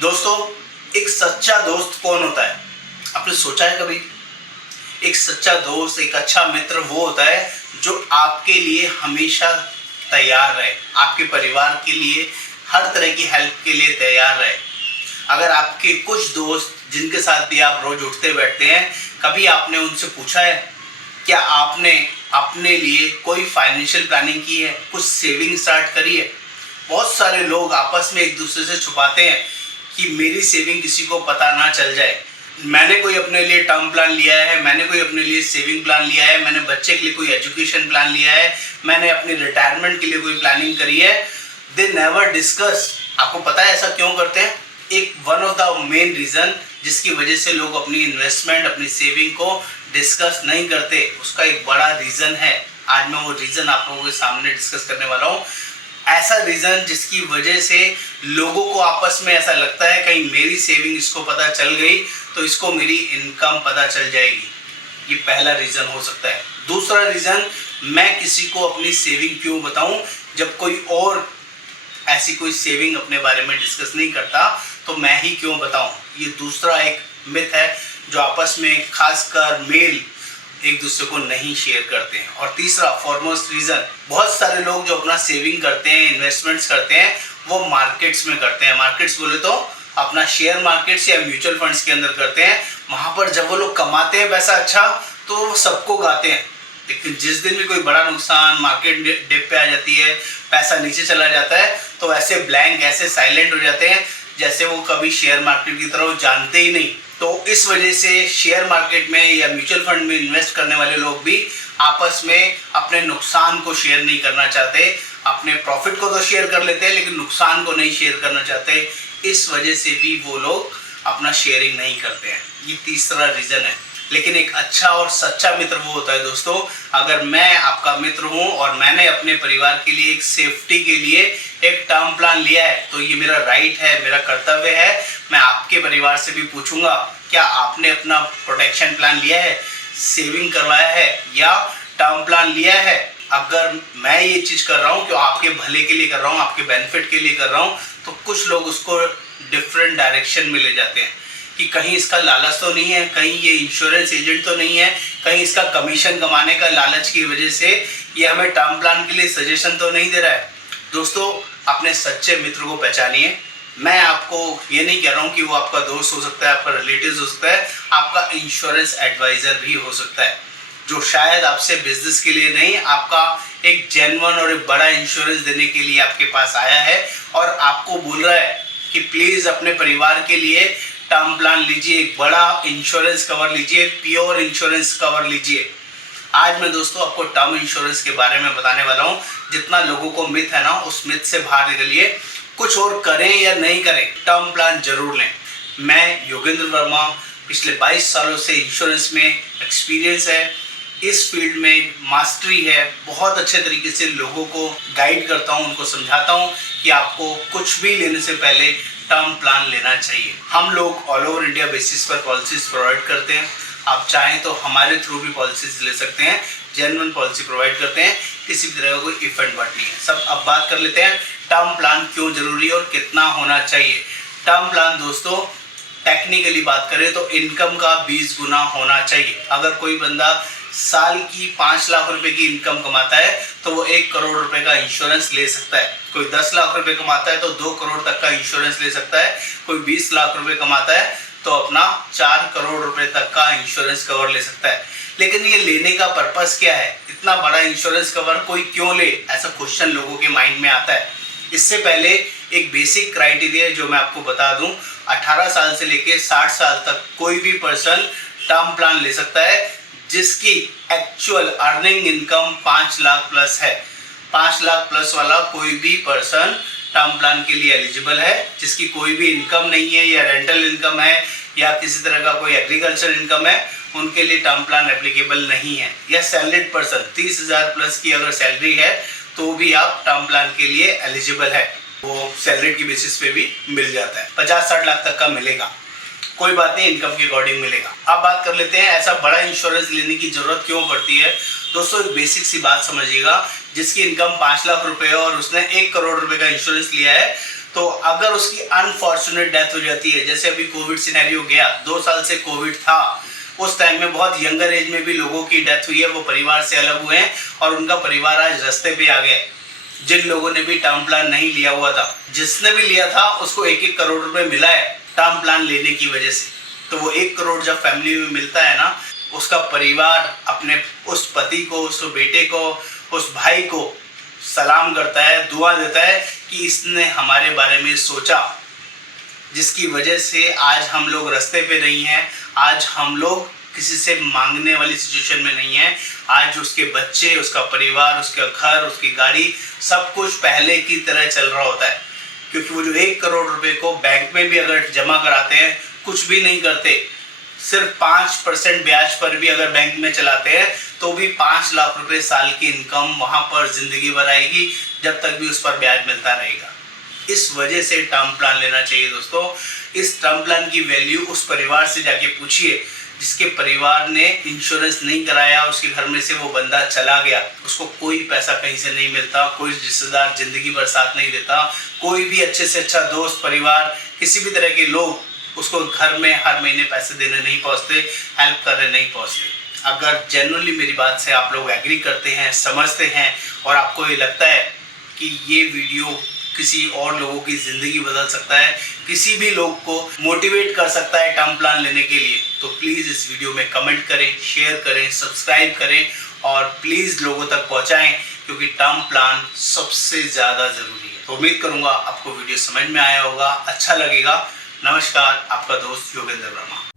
दोस्तों, एक सच्चा दोस्त कौन होता है? आपने सोचा है कभी? एक सच्चा दोस्त, एक अच्छा मित्र वो होता है जो आपके लिए हमेशा तैयार रहे, आपके परिवार के लिए हर तरह की हेल्प के लिए तैयार रहे। अगर आपके कुछ दोस्त जिनके साथ भी आप रोज उठते बैठते हैं, कभी आपने उनसे पूछा है क्या आपने अपने लिए कोई फाइनेंशियल प्लानिंग की है, कुछ सेविंग स्टार्ट करी है? बहुत सारे लोग आपस में एक दूसरे से छुपाते हैं कि मेरी सेविंग किसी को पता ना चल जाए। मैंने कोई अपने लिए टर्म प्लान लिया है, मैंने कोई अपने लिए सेविंग प्लान लिया है, मैंने बच्चे के लिए कोई एजुकेशन प्लान लिया है, मैंने अपनी रिटायरमेंट के लिए कोई प्लानिंग करी है। They never discuss. आपको पता है ऐसा क्यों करते हैं? एक one of the main reason जिसकी वजह से लोग अपनी इन्वेस्टमेंट, अपनी सेविंग को डिस्कस नहीं करते, उसका एक बड़ा रीजन है। आज मैं वो रीजन आप लोगों के सामने डिस्कस करने वाला हूँ। ऐसा रीजन जिसकी वजह से लोगों को आपस में ऐसा लगता है कहीं मेरी सेविंग इसको पता चल गई तो इसको मेरी इनकम पता चल जाएगी। ये पहला रीजन हो सकता है। दूसरा रीजन, मैं किसी को अपनी सेविंग क्यों बताऊं जब कोई और ऐसी कोई सेविंग अपने बारे में डिस्कस नहीं करता, तो मैं ही क्यों बताऊं? ये दूसरा एक मिथ है जो आपस में खासकर मेल एक दूसरे को नहीं शेयर करते हैं। और तीसरा फॉरमोस्ट रीजन, बहुत सारे लोग जो अपना सेविंग करते हैं, इन्वेस्टमेंट्स करते हैं, वो मार्केट्स में करते हैं। मार्केट्स बोले तो अपना शेयर मार्केट्स या म्यूचुअल फंड्स के अंदर करते हैं। वहां पर जब वो लोग कमाते हैं पैसा अच्छा, तो वो सबको गाते हैं, लेकिन जिस दिन भी कोई बड़ा नुकसान, मार्केट डिप पे आ जाती है, पैसा नीचे चला जाता है, तो ऐसे ब्लैंक, ऐसे साइलेंट हो जाते हैं जैसे वो कभी शेयर मार्केट की तरफ जानते ही नहीं। तो इस वजह से शेयर मार्केट में या म्यूचुअल फंड में इन्वेस्ट करने वाले लोग भी आपस में अपने नुकसान को शेयर नहीं करना चाहते। अपने प्रॉफिट को तो शेयर कर लेते हैं लेकिन नुकसान को नहीं शेयर करना चाहते। इस वजह से भी वो लोग अपना शेयरिंग नहीं करते हैं। ये तीसरा रीजन है। लेकिन एक अच्छा और सच्चा मित्र वो होता है दोस्तों, अगर मैं आपका मित्र हूं और मैंने अपने परिवार के लिए एक सेफ्टी के लिए एक टर्म प्लान लिया है, तो ये मेरा राइट है, मेरा कर्तव्य है। मैं आपके परिवार से भी पूछूंगा क्या आपने अपना प्रोटेक्शन प्लान लिया है, सेविंग करवाया है या टर्म प्लान लिया है? अगर मैं ये चीज कर रहा हूँ कि आपके भले के लिए कर रहा हूँ, आपके बेनिफिट के लिए कर रहा हूँ, तो कुछ लोग उसको डिफरेंट डायरेक्शन में ले जाते हैं कि कहीं इसका लालच तो नहीं है, कहीं ये इंश्योरेंस एजेंट तो नहीं है, कहीं इसका कमीशन कमाने का लालच की वजह से ये हमें टर्म प्लान के लिए सजेशन तो नहीं दे रहा है। दोस्तों, अपने सच्चे मित्र को पहचानिए। मैं आपको ये नहीं कह रहा हूँ कि वो आपका दोस्त हो सकता है, आपका रिलेटिव हो सकता है, आपका इंश्योरेंस एडवाइजर भी हो सकता है, जो शायद आपसे बिजनेस के लिए नहीं, आपका एक जेन्युइन और एक बड़ा इंश्योरेंस देने के लिए आपके पास आया है और आपको बोल रहा है कि प्लीज अपने परिवार के लिए टर्म प्लान लीजिए, एक बड़ा इंश्योरेंस कवर लीजिए, प्योर इंश्योरेंस कवर लीजिए। आज मैं दोस्तों आपको टर्म इंश्योरेंस के बारे में बताने वाला हूँ। जितना लोगों को मिथ है ना, उस मिथ से बाहर निकलिए। कुछ और करें या नहीं करें, टर्म प्लान जरूर लें। मैं योगेंद्र वर्मा, पिछले 22 सालों से इंश्योरेंस में एक्सपीरियंस है, इस फील्ड में मास्टरी है, बहुत अच्छे तरीके से लोगों को गाइड करता हूँ, उनको समझाता हूँ कि आपको कुछ भी लेने से पहले टर्म प्लान लेना चाहिए। हम लोग ऑल ओवर इंडिया बेसिस पर पॉलिसीज प्रोवाइड करते हैं। आप चाहें तो हमारे थ्रू भी पॉलिसीज ले सकते हैं, जेन्युइन पॉलिसी प्रोवाइड करते हैं, किसी भी तरह का कोई इफेक्ट बट नहीं है। सब अब बात कर लेते हैं टर्म प्लान क्यों जरूरी है और कितना होना चाहिए। टर्म प्लान दोस्तों, टेक्निकली बात करें तो इनकम का 20 गुना होना चाहिए। अगर कोई बंदा साल की 5 लाख रुपए की इनकम कमाता है तो वो 1 करोड़ रुपए का इंश्योरेंस ले सकता है। कोई 10 लाख रुपए कमाता है तो 2 करोड़ तक का इंश्योरेंस ले सकता है। कोई 20 लाख रुपए कमाता है तो अपना 4 करोड़ रुपए तक का इंश्योरेंस कवर ले सकता है। लेकिन ये लेने का पर्पस क्या है? इतना बड़ा इंश्योरेंस कवर कोई क्यों ले? ऐसा क्वेश्चन लोगों के माइंड में आता है। इससे पहले एक बेसिक क्राइटेरिया जो मैं आपको बता दूं, 18 साल से लेकर 60 साल तक कोई भी पर्सन टर्म प्लान ले सकता है जिसकी actual earning income 5 lakh plus है। 5 लाख प्लस वाला कोई भी पर्सन टर्म प्लान के लिए एलिजिबल है। जिसकी कोई भी इनकम नहीं है, या रेंटल इनकम है, या किसी तरह का कोई एग्रीकल्चर इनकम है, उनके लिए टर्म प्लान एप्लीकेबल नहीं है। या सैलरीड पर्सन, 30,000 प्लस की अगर सैलरी है तो भी आप टर्म प्लान के लिए एलिजिबल है। वो सैलरी की बेसिस पे भी मिल जाता है, 50-60 लाख तक का मिलेगा। कोई बात नहीं, इनकम के अकॉर्डिंग मिलेगा। अब बात कर लेते हैं ऐसा बड़ा इंश्योरेंस लेने की जरूरत क्यों पड़ती है। दोस्तों, एक बेसिक सी बात समझिएगा, जिसकी इनकम 5 लाख रुपए है और उसने 1 करोड़ रुपए का इंश्योरेंस लिया है, तो अगर उसकी अनफॉर्चुनेट डेथ हो जाती है, जैसे अभी कोविड सिनेरियो गया, 2 साल से कोविड था, उस टाइम में बहुत यंगर एज में भी लोगों की डेथ हुई है, वो परिवार से अलग हुए हैं और उनका परिवार आज रास्ते पे आ गया। जिन लोगों ने भी टर्म प्लान नहीं लिया हुआ था, जिसने भी लिया था उसको 1-1 करोड़ रुपए मिला है टर्म प्लान लेने की वजह से। तो वो 1 करोड़ जब फैमिली में मिलता है ना, उसका परिवार अपने उस पति को, उस बेटे को, उस भाई को सलाम करता है, दुआ देता है कि इसने हमारे बारे में सोचा, जिसकी वजह से आज हम लोग रास्ते पे नहीं हैं, आज हम लोग किसी से मांगने वाली सिचुएशन में नहीं है। आज उसके बच्चे, उसका परिवार, उसका घर, उसकी गाड़ी, सब कुछ पहले की तरह चल रहा होता है। क्योंकि वो जो 1 करोड़ रुपए को बैंक में भी अगर जमा कराते हैं, कुछ भी नहीं करते, सिर्फ 5% ब्याज पर भी अगर बैंक में चलाते हैं, तो भी 5 लाख रुपए साल की इनकम वहां पर जिंदगी भर आएगी, जब तक भी उस पर ब्याज मिलता रहेगा। इस वजह से टर्म प्लान लेना चाहिए दोस्तों। इस टर्म प्लान की वैल्यू उस परिवार से जाके पूछिए जिसके परिवार ने इंश्योरेंस नहीं कराया, उसके घर में से वो बंदा चला गया, उसको कोई पैसा कहीं से नहीं मिलता, कोई रिश्तेदार जिंदगी भर साथ नहीं देता, कोई भी अच्छे से अच्छा दोस्त, परिवार, किसी भी तरह के लोग उसको घर में हर महीने पैसे देने नहीं पहुंचते, हेल्प करने नहीं पहुंचते। अगर जेन्युइनली मेरी बात से आप लोग एग्री करते हैं, समझते हैं और आपको ये लगता है कि ये वीडियो किसी और लोगों की ज़िंदगी बदल सकता है, किसी भी लोग को मोटिवेट कर सकता है टर्म प्लान लेने के लिए, तो प्लीज़ इस वीडियो में कमेंट करें, शेयर करें, सब्सक्राइब करें और प्लीज़ लोगों तक पहुंचाएं, क्योंकि टर्म प्लान सबसे ज़्यादा ज़रूरी है। तो उम्मीद करूँगा आपको वीडियो समझ में आया होगा, अच्छा लगेगा। नमस्कार, आपका दोस्त योगेंद्र वर्मा।